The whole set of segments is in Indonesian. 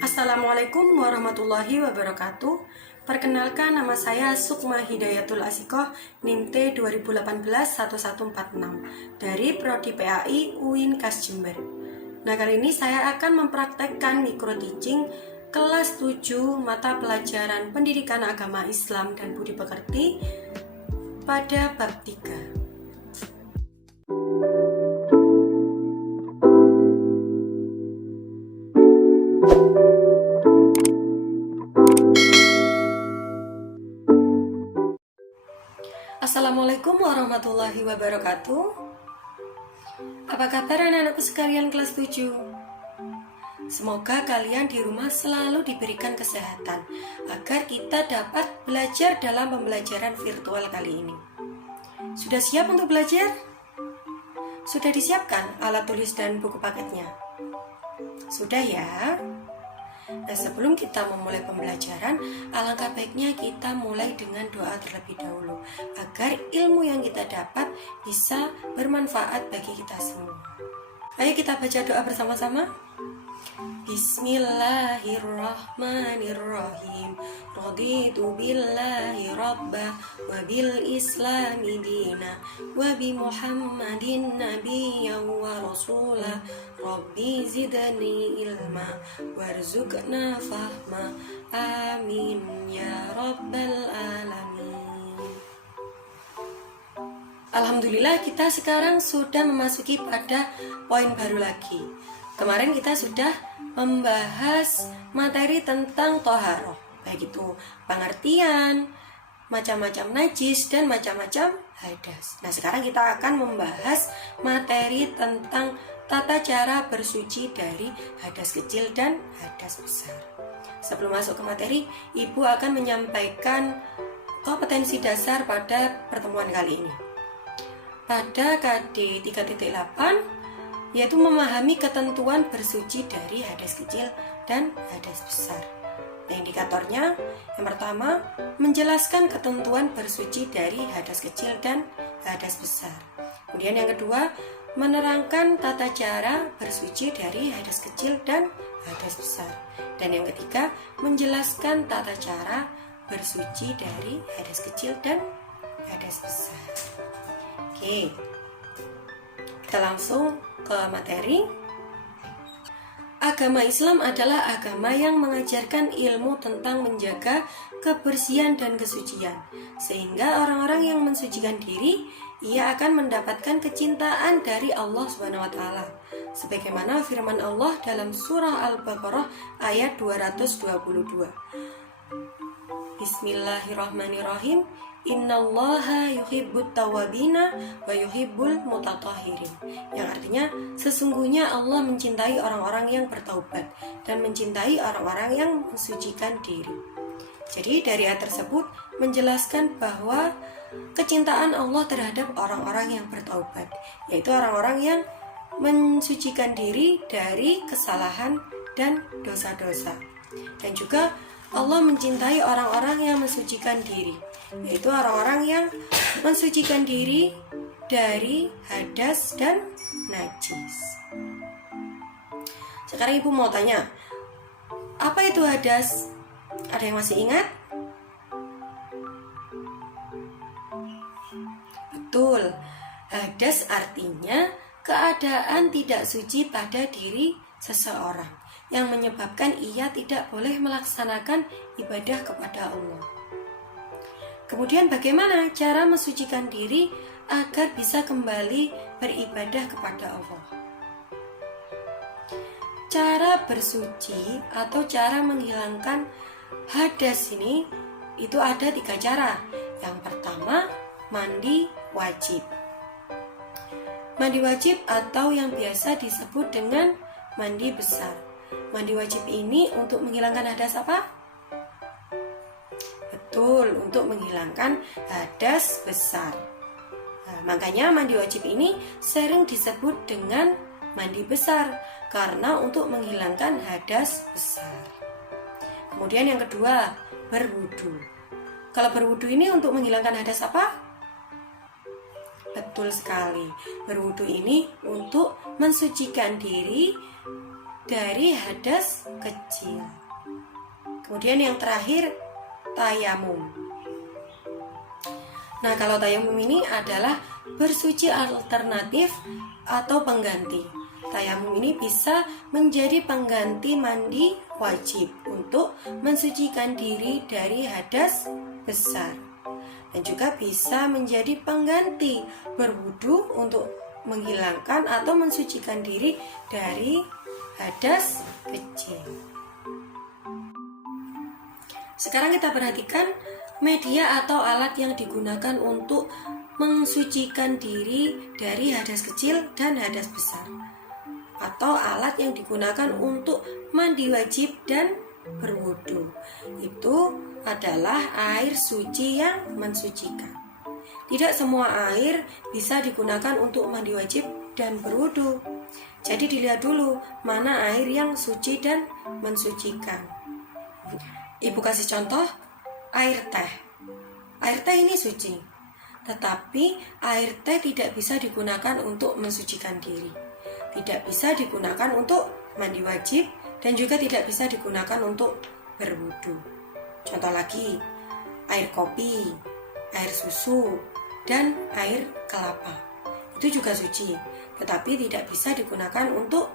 Assalamualaikum warahmatullahi wabarakatuh. Perkenalkan, nama saya Sukma Hidayatul Asikoh, NIM T 2018-1146 dari Prodi PAI UIN KAS Jember. Nah, kali ini saya akan mempraktekkan micro teaching kelas 7 mata pelajaran Pendidikan Agama Islam dan Budi Pekerti pada bab 3. Assalamualaikum warahmatullahi wabarakatuh. Apa kabar anak-anakku sekalian kelas 7? Semoga kalian di rumah selalu diberikan kesehatan agar kita dapat belajar dalam pembelajaran virtual kali ini. Sudah siap untuk belajar? Sudah disiapkan alat tulis dan buku paketnya? Sudah ya? Nah, sebelum kita memulai pembelajaran, alangkah baiknya kita mulai dengan doa terlebih dahulu agar ilmu yang kita dapat bisa bermanfaat bagi kita semua. Ayo kita baca doa bersama-sama. Bismillahirrahmanirrahim. Raditu billahi rabba wa bil islami dina wa bi muhammadin nabiyyan wa rasula. Rabbi zidni ilma warzuqna fahma. Amin ya rabbal alamin. Alhamdulillah, kita sekarang sudah memasuki pada poin baru lagi. Kemarin kita sudah membahas materi tentang toharoh, baik itu pengertian, macam-macam najis, dan macam-macam hadas. Nah, sekarang kita akan membahas materi tentang tata cara bersuci dari hadas kecil dan hadas besar. Sebelum masuk ke materi, Ibu akan menyampaikan kompetensi dasar pada pertemuan kali ini. Pada KD 3.8, yaitu memahami ketentuan bersuci dari hadas kecil dan hadas besar. Nah, indikatornya yang pertama, menjelaskan ketentuan bersuci dari hadas kecil dan hadas besar. Kemudian yang kedua, menerangkan tata cara bersuci dari hadas kecil dan hadas besar. Dan yang ketiga, menjelaskan tata cara bersuci dari hadas kecil dan hadas besar. Oke, kita langsung ke materi. Agama Islam adalah agama yang mengajarkan ilmu tentang menjaga kebersihan dan kesucian, sehingga orang-orang yang mensucikan diri, ia akan mendapatkan kecintaan dari Allah SWT. Sebagaimana firman Allah dalam surah Al-Baqarah ayat 222. Bismillahirrahmanirrahim. Innallaha yuhibbut tawabina wa yuhibbul mutatahhirin. Yang artinya, sesungguhnya Allah mencintai orang-orang yang bertaubat dan mencintai orang-orang yang mensucikan diri. Jadi dari ayat tersebut menjelaskan bahwa kecintaan Allah terhadap orang-orang yang bertaubat, yaitu orang-orang yang mensucikan diri dari kesalahan dan dosa-dosa. Dan juga Allah mencintai orang-orang yang mensucikan diri, yaitu orang-orang yang mensucikan diri dari hadas dan najis. Sekarang Ibu mau tanya, apa itu hadas? Ada yang masih ingat? Betul, hadas artinya keadaan tidak suci pada diri seseorang yang menyebabkan ia tidak boleh melaksanakan ibadah kepada Allah. Kemudian bagaimana cara mensucikan diri agar bisa kembali beribadah kepada Allah? Cara bersuci atau cara menghilangkan hadas ini itu ada 3 cara. Yang pertama, mandi wajib. Mandi wajib atau yang biasa disebut dengan mandi besar. Mandi wajib ini untuk menghilangkan hadas apa? Betul, untuk menghilangkan hadas besar. Nah, makanya mandi wajib ini sering disebut dengan mandi besar karena untuk menghilangkan hadas besar. Kemudian yang kedua, berwudu. Kalau berwudu ini untuk menghilangkan hadas apa? Betul sekali, berwudu ini untuk mensucikan diri dari hadas kecil. Kemudian yang terakhir, tayamum. Nah, kalau tayamum ini adalah bersuci alternatif atau pengganti. Tayamum ini bisa menjadi pengganti mandi wajib untuk mensucikan diri dari hadas besar. Dan juga bisa menjadi pengganti berwudu untuk menghilangkan atau mensucikan diri dari hadas kecil. Sekarang kita perhatikan media atau alat yang digunakan untuk mensucikan diri dari hadas kecil dan hadas besar, atau alat yang digunakan untuk mandi wajib dan berwudu. Itu adalah air suci yang mensucikan. Tidak semua air bisa digunakan untuk mandi wajib dan berwudu. Jadi dilihat dulu mana air yang suci dan mensucikan. Ibu kasih contoh air teh. Air teh ini suci, tetapi air teh tidak bisa digunakan untuk mensucikan diri, tidak bisa digunakan untuk mandi wajib, dan juga tidak bisa digunakan untuk berwudu. Contoh lagi, air kopi, air susu, dan air kelapa. Itu juga suci, tetapi tidak bisa digunakan untuk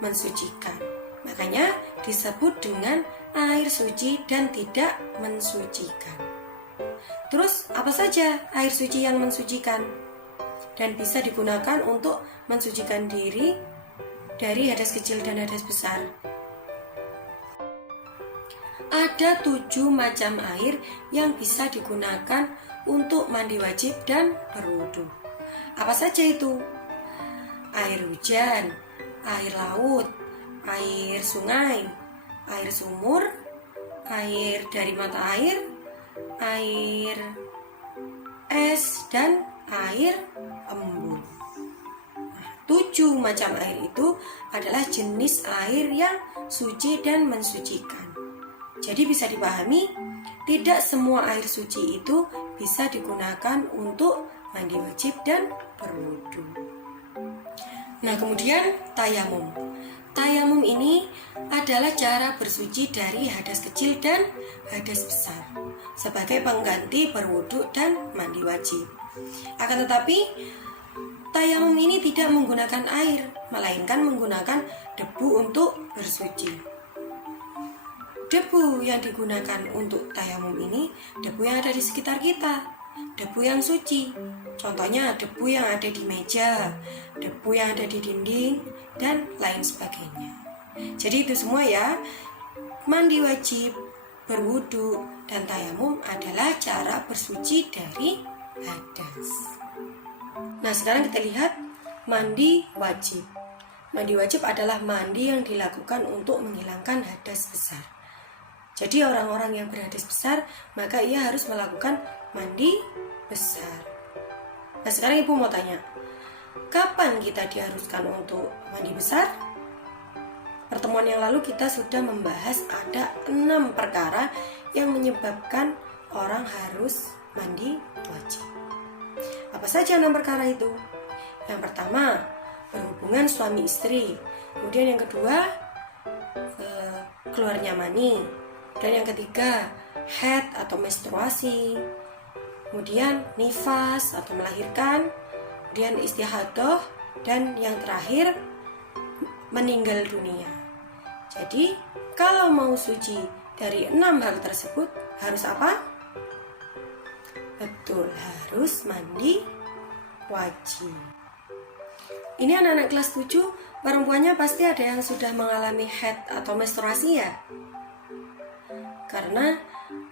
mensucikan. Makanya disebut dengan air suci dan tidak mensucikan. Terus apa saja air suci yang mensucikan dan bisa digunakan untuk mensucikan diri dari hadas kecil dan hadas besar? Ada 7 macam air yang bisa digunakan untuk mandi wajib dan berwudu. Apa saja itu? Air hujan, air laut, air sungai, air sumur, air dari mata air, air es, dan air embun. 7 macam air itu adalah jenis air yang suci dan mensucikan. Jadi bisa dipahami, tidak semua air suci itu bisa digunakan untuk mandi wajib dan berwudu. Nah, kemudian tayamum. Tayamum ini adalah cara bersuci dari hadas kecil dan hadas besar sebagai pengganti berwudu dan mandi wajib. Akan tetapi, tayamum ini tidak menggunakan air, melainkan menggunakan debu untuk bersuci. Debu yang digunakan untuk tayamum ini debu yang ada di sekitar kita, debu yang suci. Contohnya debu yang ada di meja, debu yang ada di dinding, dan lain sebagainya. Jadi itu semua ya, mandi wajib, berwudu, dan tayamum adalah cara bersuci dari hadas. Nah, sekarang kita lihat mandi wajib. Mandi wajib adalah mandi yang dilakukan untuk menghilangkan hadas besar. Jadi orang-orang yang berhadas besar, maka ia harus melakukan mandi besar. Nah, sekarang ibu mau tanya, kapan kita diharuskan untuk mandi besar? Pertemuan yang lalu kita sudah membahas ada 6 perkara yang menyebabkan orang harus mandi wajib. Apa saja 6 perkara itu? Yang pertama, berhubungan suami istri. Kemudian yang kedua, keluarnya mani. Dan yang ketiga, haid atau menstruasi. Kemudian nifas atau melahirkan. Kemudian istihadah. Dan yang terakhir, meninggal dunia. Jadi, kalau mau suci dari 6 hal tersebut, harus apa? Betul, harus mandi wajib. Ini anak-anak kelas 7, perempuannya pasti ada yang sudah mengalami haid atau menstruasi ya? Karena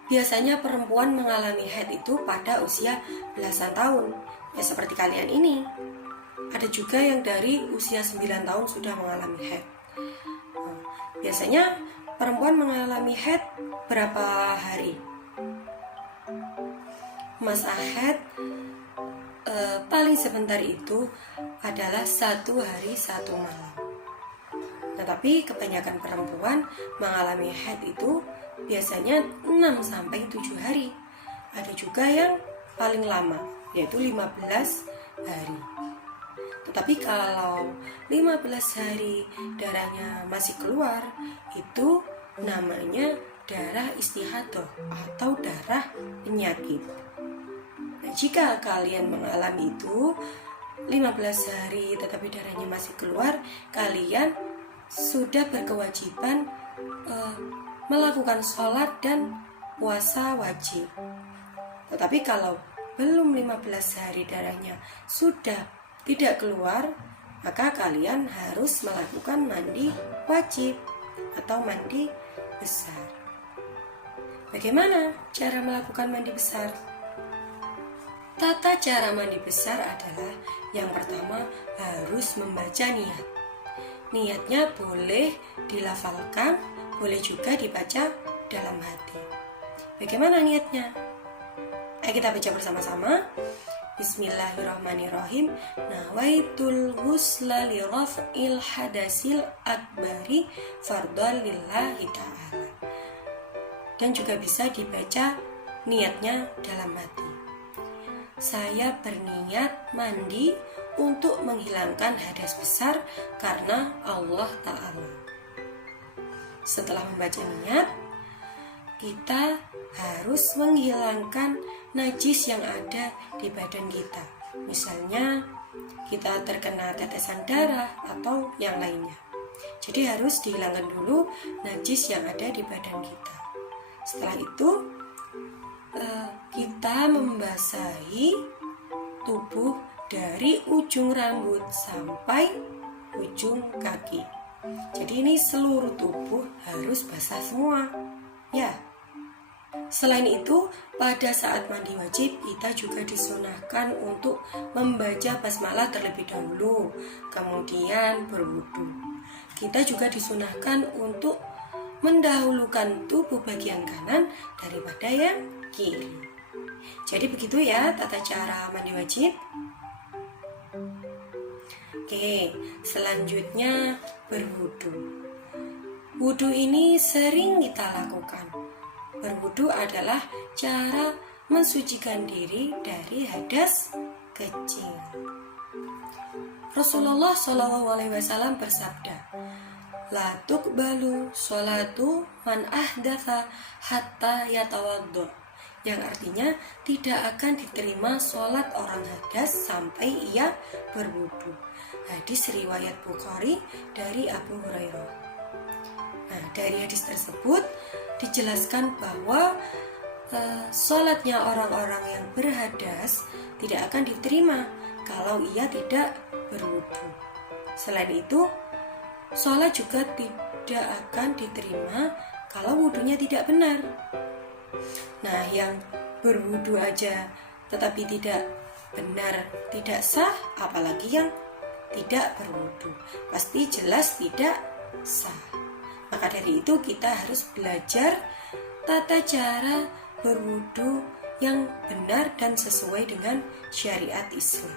biasanya perempuan mengalami haid itu pada usia belasan tahun, ya seperti kalian ini. Ada juga yang dari usia 9 tahun sudah mengalami haid. Biasanya perempuan mengalami haid berapa hari? Masa haid paling sebentar itu adalah 1 hari 1 malam. Tetapi kebanyakan perempuan mengalami haid itu biasanya 6-7 hari. Ada juga yang paling lama, yaitu 15 hari. Tetapi kalau 15 hari darahnya masih keluar, itu namanya darah istihadah atau darah penyakit. Nah, jika kalian mengalami itu 15 hari tetapi darahnya masih keluar, kalian sudah berkewajiban melakukan sholat dan puasa wajib. Tetapi kalau belum 15 hari darahnya sudah tidak keluar, maka kalian harus melakukan mandi wajib atau mandi besar. Bagaimana cara melakukan mandi besar? Tata cara mandi besar adalah yang pertama harus membaca niat. Niatnya boleh dilafalkan, boleh juga dibaca dalam hati. Bagaimana niatnya? Ayo kita baca bersama-sama. Bismillahirrahmanirrahim. Nawaitul ghusla li raf'il hadasil akbari fardhan lillahi ta'ala. Dan juga bisa dibaca niatnya dalam hati. Saya berniat mandi untuk menghilangkan hadas besar karena Allah Ta'ala. Setelah membaca niat, kita harus menghilangkan najis yang ada di badan kita. Misalnya kita terkena tetesan darah atau yang lainnya. Jadi harus dihilangkan dulu najis yang ada di badan kita. Setelah itu kita membasahi tubuh dari ujung rambut sampai ujung kaki. Jadi ini seluruh tubuh harus basah semua. Ya. Selain itu, pada saat mandi wajib kita juga disunahkan untuk membaca basmalah terlebih dahulu, kemudian berwudu. Kita juga disunahkan untuk mendahulukan tubuh bagian kanan daripada yang kiri. Jadi begitu ya tata cara mandi wajib. Oke, selanjutnya berwudu. Wudu ini sering kita lakukan. Berwudu adalah cara mensucikan diri dari hadas kecil. Rasulullah SAW bersabda, "La tuqbalu sholatu man ahdatha hatta yatawaddo." Yang artinya tidak akan diterima sholat orang hadas sampai ia berwudu. Hadis riwayat Bukhari dari Abu Hurairah. Nah, dari hadis tersebut dijelaskan bahwa sholatnya orang-orang yang berhadas tidak akan diterima kalau ia tidak berwudu. Selain itu, sholat juga tidak akan diterima kalau wudunya tidak benar. Nah, yang berwudu aja tetapi tidak benar, tidak sah, apalagi yang tidak berwudu. Pasti jelas tidak sah. Maka dari itu kita harus belajar tata cara berwudu yang benar dan sesuai dengan syariat Islam.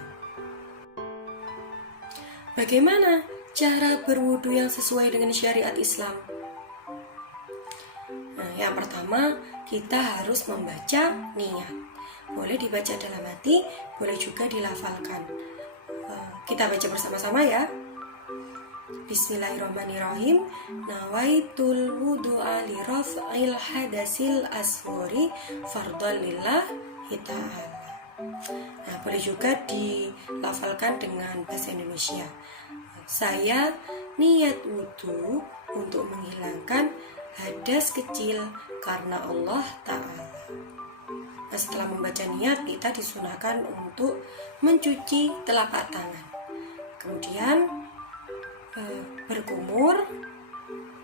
Bagaimana cara berwudu yang sesuai dengan syariat Islam? Nah, yang pertama kita harus membaca niat. Boleh dibaca dalam hati, boleh juga dilafalkan. Kita baca bersama-sama ya. Bismillahirrahmanirrahim. Nawaitul wudu'a li raf'il hadasil asghari fardhan lillahi ta'ala. Nah, boleh juga dilafalkan dengan bahasa Indonesia. Saya niat wudu untuk menghilangkan hadas kecil karena Allah Ta'ala. Nah, setelah membaca niat, kita disunahkan untuk mencuci telapak tangan. Kemudian berkumur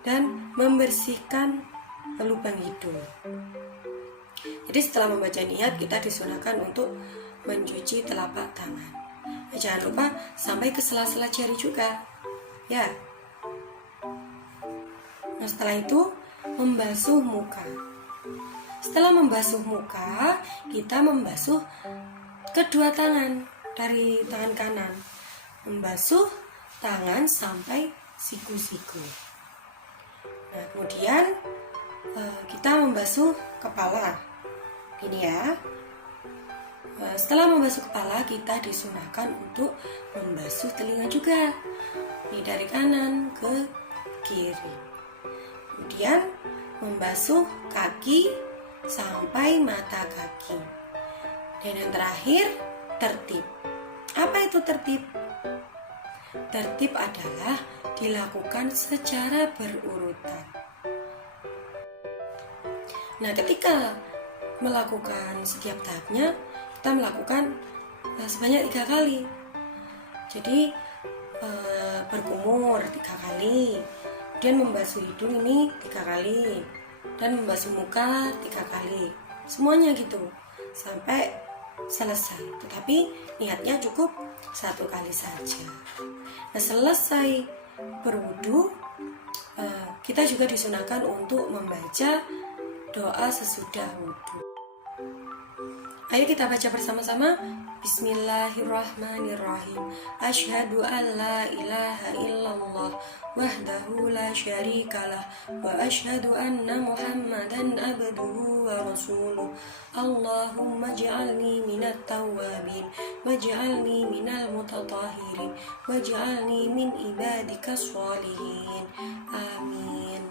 dan membersihkan lubang hidung. Jadi setelah membaca niat, kita disunahkan untuk mencuci telapak tangan. Nah, jangan lupa sampai ke sela-sela jari juga, ya. Nah, setelah itu membasuh muka. Setelah membasuh muka, kita membasuh kedua tangan dari tangan kanan. Membasuh tangan sampai siku-siku. Nah, kemudian kita membasuh kepala. Ini ya. Setelah membasuh kepala, kita disunahkan untuk membasuh telinga juga. Ini dari kanan ke kiri. Kemudian membasuh kaki sampai mata kaki. Dan yang terakhir, tertib. Apa itu tertib? Tertib adalah dilakukan secara berurutan. Nah, ketika melakukan setiap tahapnya, kita melakukan sebanyak 3 kali. Jadi berkumur 3 kali, kemudian membasuh hidung ini 3 kali, dan membasuh muka 3 kali. Semuanya gitu sampai selesai. Tetapi niatnya cukup 1 kali saja. Nah, selesai berwudu, kita juga disunahkan untuk membaca doa sesudah wudu. Ayo kita baca bersama-sama. Bismillahirrahmanirrahim. Asyhadu an la ilaha illallah wahdahu la syarikalah wa asyhadu anna Muhammadan abduhu wa rasuluh. Allahumma ij'alni minat tawwabin waj'alni minal mutatahhirin waj'alni min ibadikas sholihin. Amin.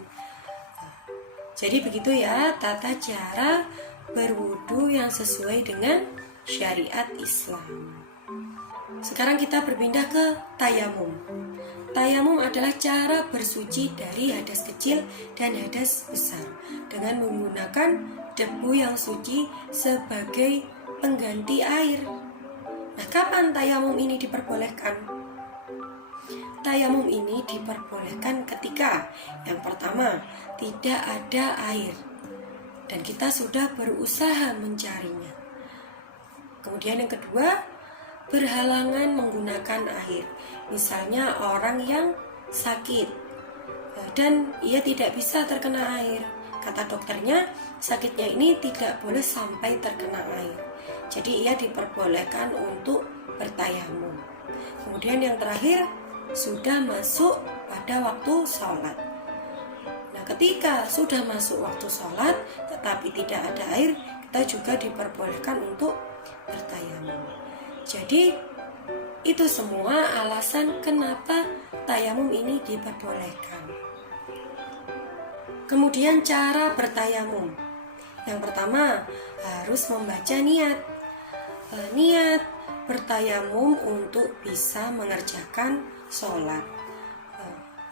Jadi begitu ya tata cara berwudu yang sesuai dengan syariat Islam. Sekarang kita berpindah ke tayamum. Tayamum adalah cara bersuci dari hadas kecil dan hadas besar dengan menggunakan debu yang suci sebagai pengganti air. Nah, kapan tayamum ini diperbolehkan? Tayamum ini diperbolehkan ketika yang pertama, tidak ada air dan kita sudah berusaha mencarinya. Kemudian yang kedua, berhalangan menggunakan air. Misalnya orang yang sakit dan ia tidak bisa terkena air. Kata dokternya, sakitnya ini tidak boleh sampai terkena air. Jadi ia diperbolehkan untuk bertayamum. Kemudian yang terakhir, sudah masuk pada waktu sholat. Nah, ketika sudah masuk waktu sholat tetapi tidak ada air, kita juga diperbolehkan untuk bertayamum. Jadi itu semua alasan kenapa tayamum ini diperbolehkan. Kemudian cara bertayamum. Yang pertama harus membaca niat. Niat bertayamum untuk bisa mengerjakan sholat.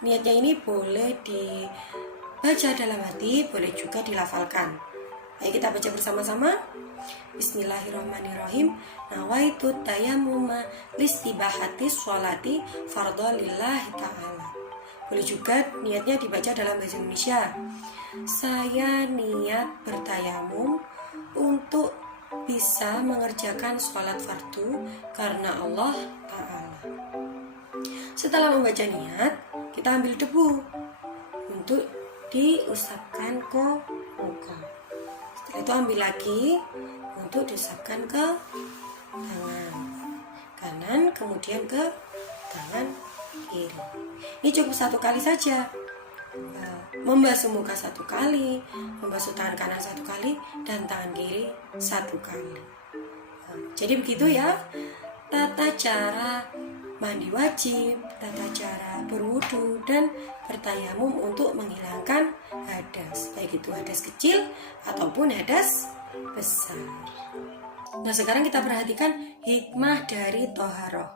Niatnya ini boleh dibaca dalam hati, boleh juga dilafalkan. Ayo kita baca bersama-sama. Bismillahirrahmanirrahim. Nawaitu tayammuma listibahatis sholati fardhu lillahi ta'ala. Boleh juga niatnya dibaca dalam bahasa Indonesia. Saya niat bertayamum untuk bisa mengerjakan sholat fardu karena Allah Ta'ala. Setelah membaca niat, kita ambil debu untuk diusapkan ke muka. Setelah itu ambil lagi untuk diusapkan ke tangan kanan, kemudian ke tangan kiri. Ini cukup 1 kali saja. Membasuh muka 1 kali, membasuh tangan kanan 1 kali, dan tangan kiri 1 kali. Jadi begitu ya tata cara mandi wajib, tata cara berwudu dan bertayamum untuk menghilangkan hadas, baik itu hadas kecil ataupun hadas besar. Nah, sekarang kita perhatikan hikmah dari toharoh.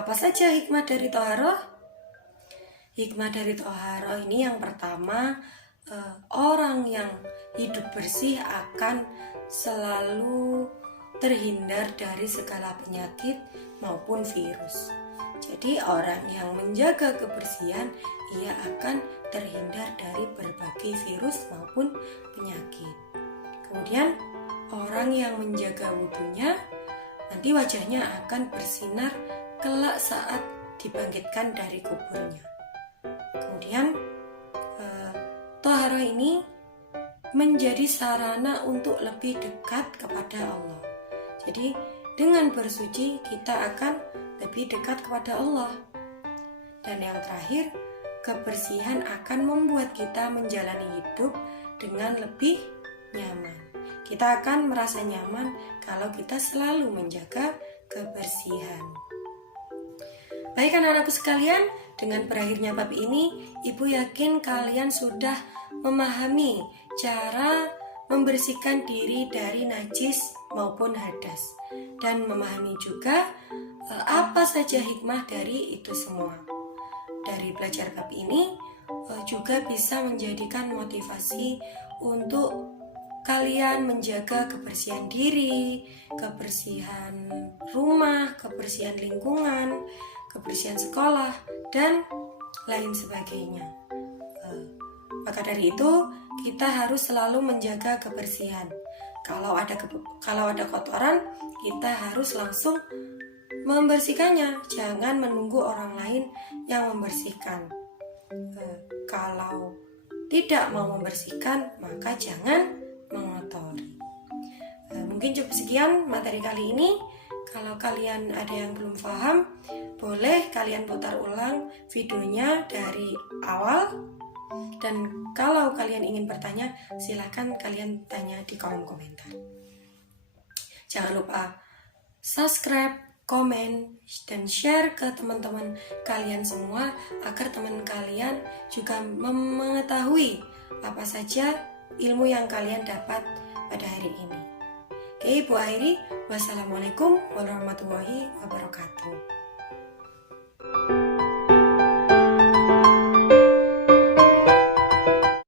Apa saja hikmah dari toharoh? Hikmah dari toharoh ini yang pertama, orang yang hidup bersih akan selalu terhindar dari segala penyakit maupun virus. Jadi orang yang menjaga kebersihan, ia akan terhindar dari berbagai virus maupun penyakit. Kemudian orang yang menjaga wudunya, nanti wajahnya akan bersinar kelak saat dibangkitkan dari kuburnya. Kemudian toharoh ini menjadi sarana untuk lebih dekat kepada Allah. Jadi dengan bersuci kita akan lebih dekat kepada Allah. Dan yang terakhir, kebersihan akan membuat kita menjalani hidup dengan lebih nyaman. Kita akan merasa nyaman kalau kita selalu menjaga kebersihan. Baik anak-anakku sekalian, dengan berakhirnya bab ini, Ibu yakin kalian sudah memahami cara membersihkan diri dari najis maupun hadas, dan memahami juga apa saja hikmah dari itu semua. Dari belajar bab ini juga bisa menjadikan motivasi untuk kalian menjaga kebersihan diri, kebersihan rumah, kebersihan lingkungan, kebersihan sekolah, dan lain sebagainya. Maka dari itu, kita harus selalu menjaga kebersihan. Kalau ada kotoran, kita harus langsung membersihkannya. Jangan menunggu orang lain yang membersihkan. Kalau tidak mau membersihkan, maka jangan mengotori. Mungkin cukup sekian materi kali ini. Kalau kalian ada yang belum paham, boleh kalian putar ulang videonya dari awal. Dan kalau kalian ingin bertanya, silakan kalian tanya di kolom komentar. Jangan lupa subscribe, komen, dan share ke teman-teman kalian semua agar teman kalian juga mengetahui apa saja ilmu yang kalian dapat pada hari ini. Oke, Ibu akhiri. Wassalamualaikum warahmatullahi wabarakatuh.